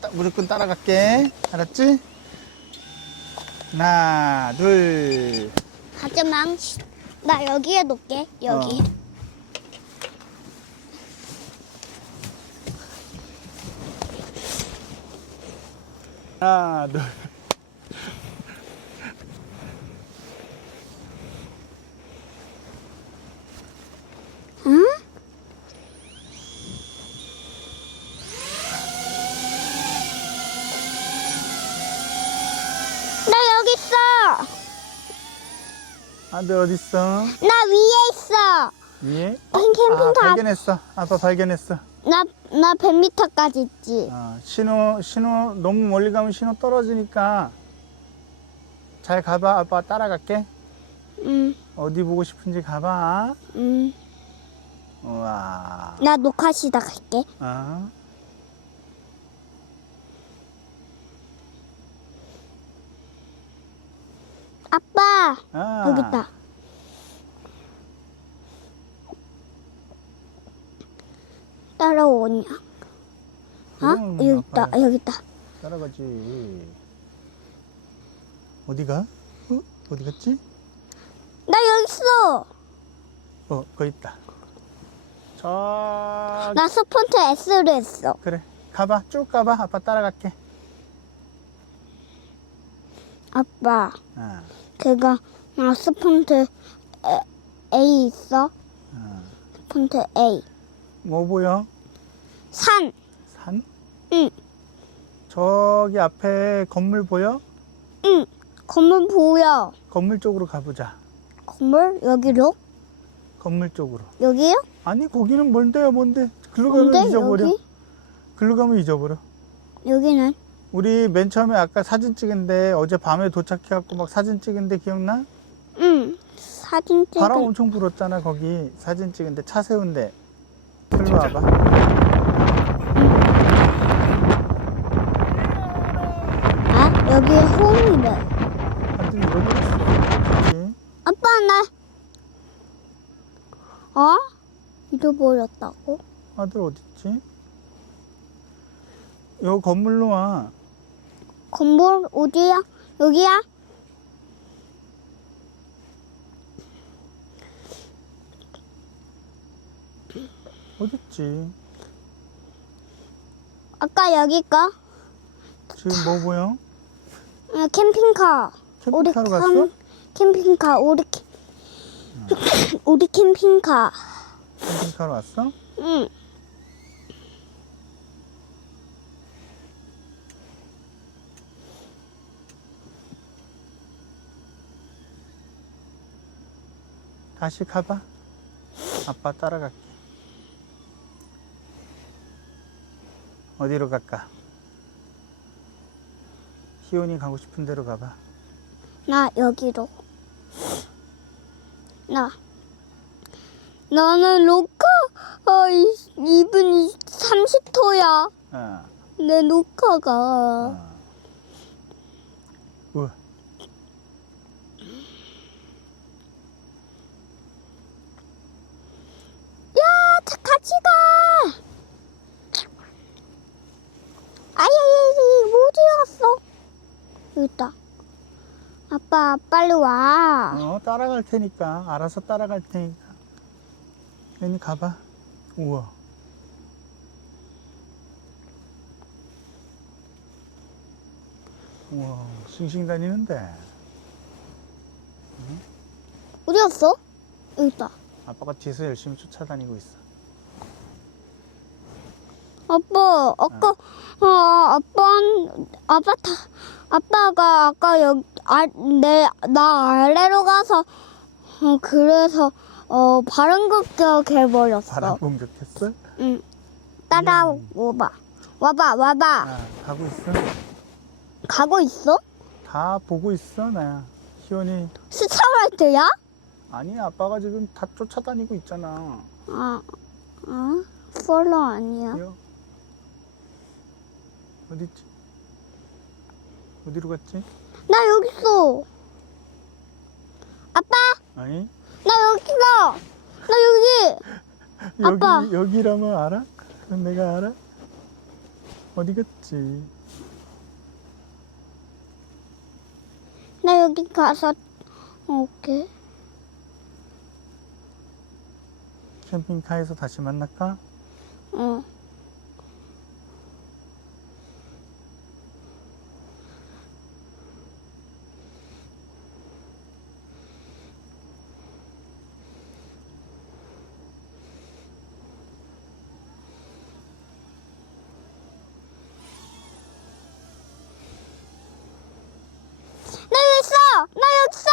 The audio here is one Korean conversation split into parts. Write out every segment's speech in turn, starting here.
따- 무조건 따라갈게. 알았지? 하나, 둘. 하지만 시- 나 여기에 놓게 여기. 어. 하나, 둘. 응? 나 여기 있어. 아들 어딨어? 나 위에 있어. 위에? 캠- 아, 캠핑카. 발견했어. 아빠 발견했어. 나나 100m까지 있지. 어, 신호, 신호, 너무 멀리 가면 신호 떨어지니까 잘 가봐. 아빠 따라갈게. 응, 어디 보고 싶은지 가봐. 응. 우와. 나 녹화 시작할게. 어. 아빠 아. 여기 있다. 따라오냐? 어? 그럼 여기 있다. 아빠야. 여기 있다. 따라가지. 어디가? 어? 어디 갔지? 나 여기 있어. 어, 거기 있다. 저 나 스폰트 S로 했어. 그래. 가봐. 쭉 가봐. 아빠 따라갈게. 아빠, 아, 그거 나 스폰트 에- A 있어? 아. 스폰트 A. 뭐 보여? 산. 산? 응. 저기 앞에 건물 보여? 응. 건물 보여. 건물 쪽으로 가보자. 건물 여기로? 건물 쪽으로. 여기요? 아니 거기는 뭔데요 뭔데? 글로 가면 뭔데 잊어버려. 여기? 글로 가면 잊어버려. 여기는? 우리 맨 처음에 아까 사진 찍은데 어제 밤에 도착해갖고 막 사진 찍은데 기억나? 응. 사진 찍은. 바람 엄청 불었잖아 거기 사진 찍은데 차 세운데. 글로 와봐. 아 여기 홈이래. 아들 잃어버렸어. 그치? 아빠 나. 어? 잃어버렸다고? 아들 어딨지? 요 건물로 와. 건물 어디야? 여기야? 어딨지? 아까 여기 거? 지금 뭐 보여? 어, 캠핑카. 캠핑카로 캠- 갔어? 캠핑카 우리 캠- 우리 캠핑카. 캠핑카로 왔어? 응. 다시 가봐. 아빠 따라갈게. 어디로 갈까? 희원이 가고 싶은 데로 가봐. 나 여기로. 나. 나는 로카 어, 2분 30초야. 어. 내 녹화가. 어. 우와. 야, 다 같이 가. 어디 갔어? 여기 있다. 아빠, 빨리 와. 어, 따라갈 테니까. 알아서 따라갈 테니까. 희원이 가봐. 우와. 우와, 싱싱 다니는데. 어디 갔어? 여기 있다. 아빠가 뒤에서 열심히 쫓아다니고 있어. 아빠, 아까, 어, 아빠, 아빠, 타, 아빠가 아까 여기, 아, 내, 나 아래로 가서, 어, 그래서, 어, 발음 급격해버렸어. 바람 공격했어? 응. 따라와봐. 와봐, 와봐. 아, 가고 있어. 가고 있어? 다 보고 있어, 나야. 희원이. 스타라이트야? 아니, 아빠가 지금 다 쫓아다니고 있잖아. 아, 아, 폴로 아니야. 희어. 어딨지? 어디로 갔지? 나 여기 있어. 아빠, 아니, 나 여기 있어. 나 여기. 여기, 아빠. 여기라면 알아? 그럼 내가 알아? 어디 갔지? 나 여기 가서 올게. 캠핑카에서 다시 만날까? 어. 나 여기 있어! 나 여기 있어!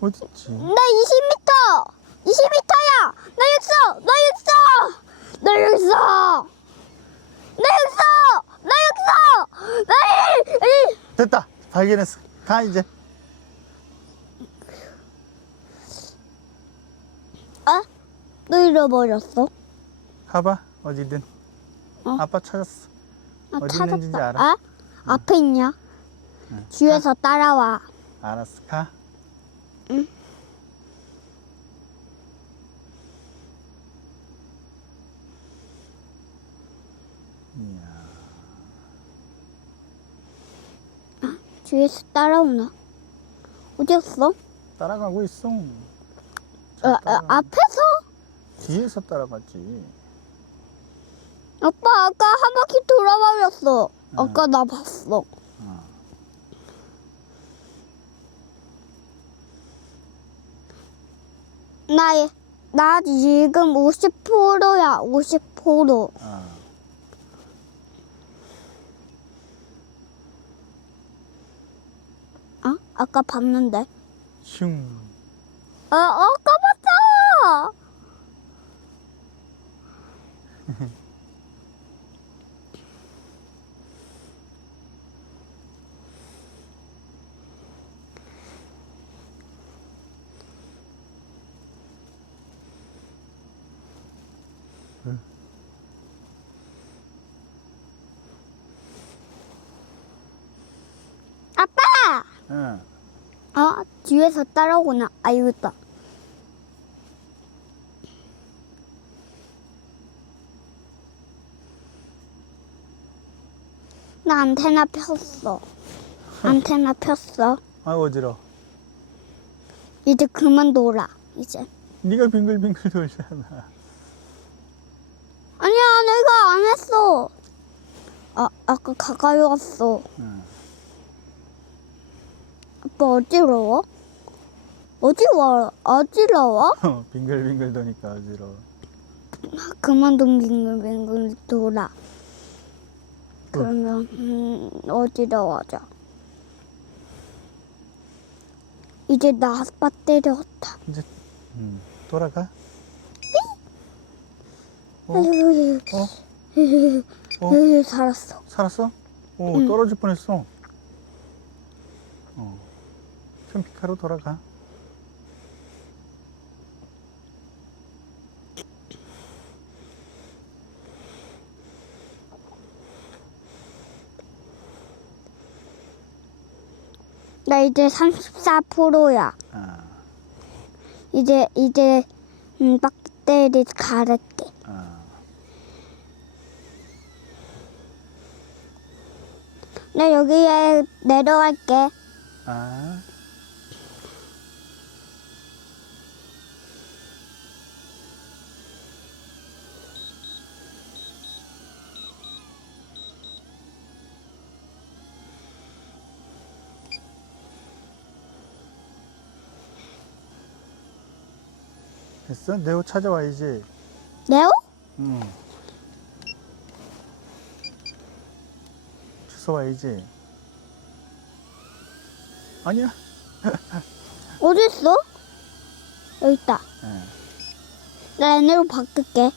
어딨지? 나 20m! 20m야! 나 여기 있어! 나 여기 있어! 나 여기 있어! 나 여기 있어! 나 여기 있어! 나 여기 있어! 됐다. 발견했어. 가 이제. 아? 너 잃어버렸어? 가봐. 어디든. 어. 아빠 찾았어. 아, 어디 있는지 찾았다. 알아? 아? 앞에 있냐? 응. 뒤에서 따라와. 알았어. 가. 응. 이야. 뒤에서 따라오나? 어디였어? 따라가고 있어. 어, 따라가. 앞에서? 뒤에서 따라갔지. 아빠 아까 한 바퀴 돌아버렸어. 응. 아까 나 봤어. 나, 나 지금 50%야, 50%. 어. 어? 아까 봤는데. 슝. 아, 아까 봤어! 아빠! 응. 아, 뒤에서 따라오구나. 아, 여기 있다. 나 안테나 폈어. 안테나 폈어. 아 어지러. 이제 그만 놀아. 이제. 네가 빙글빙글 돌잖아. 아니야, 아, 아까 가까이 왔어. 응. 아빠 어지러워? 어지러워? 어지러워? 빙글빙글 도니까 어지러워. 그만 좀 빙글빙글 돌아. 그러면 음, 어지러워져. 이제 나 배터리 없다. 이제 음, 돌아가. 어? 으, 어? 살았어. 살았어? 오 응. 떨어질 뻔했어. 어. 캠핑카로 돌아가. 나 이제 34%야. 아, 이제 이제 음, 배터리 갈을게. 나 여기에 내려갈게. 아. 됐어? 네오 찾아와야지. 네오? 응. 주소 와야지. 아니야. 어디 있어? 여기 있다. 응. 나 얘네로 바꿀게.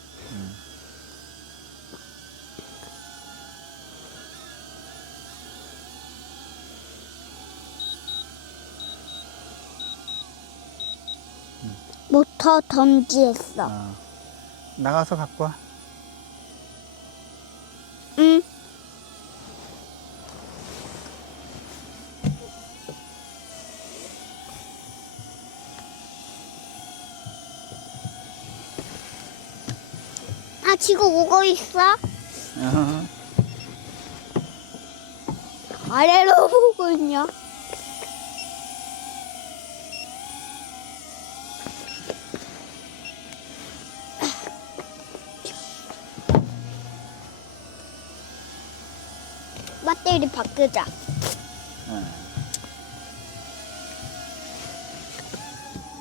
모터 던지했어. 아. 나가서 갖고 와. 응. 아, 지금 오고 있어? 어허. 아래로 보고 있냐? 배터리 바꾸자.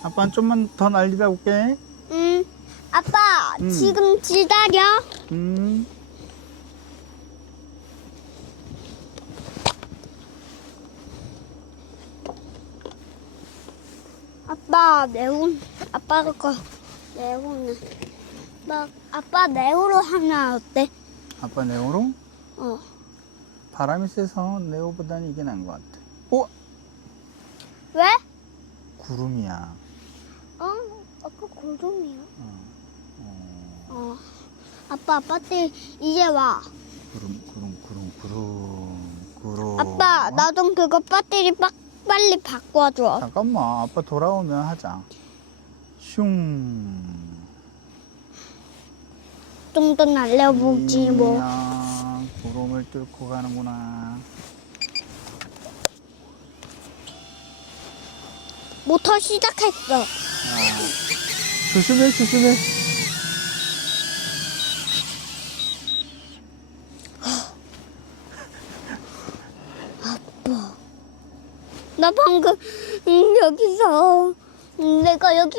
아빠는 좀만 더 날리다 올게. 음. 지금 기다려. 음. 아빠, 매운, 아빠가 거, 매운은. 막, 아빠, 네오로 하나 어때? 아빠 네오로? 어. 바람이 세서 네오보다는 이게 나은 것 같아. 오! 왜? 구름이야. 어, 아까 고름이야. 어. 어. 어. 아빠, 아빠들 이제 와. 구름, 구름, 구름, 구름, 구름. 아빠, 나좀 그거 배터리 빡, 빨리 바꿔줘. 잠깐만, 아빠 돌아오면 하자. 슝. 좀 더 날려보지, 뭐. 이야, 구름을 뚫고 가는구나. 모터 시작했어. 아, 조심해, 조심해. 나 방금 음, 여기서 음, 내가 여기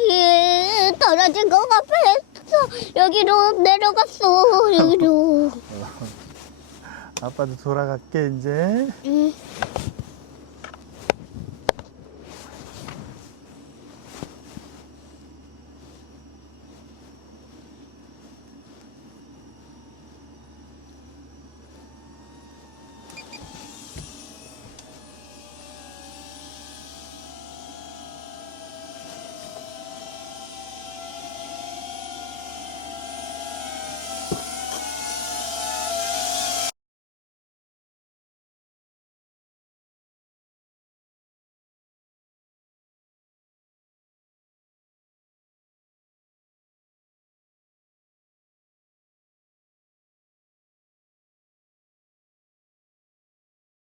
떨어진 것 같아서 여기로 내려갔어. 여기로. 아빠도 돌아갈게, 이제. 음,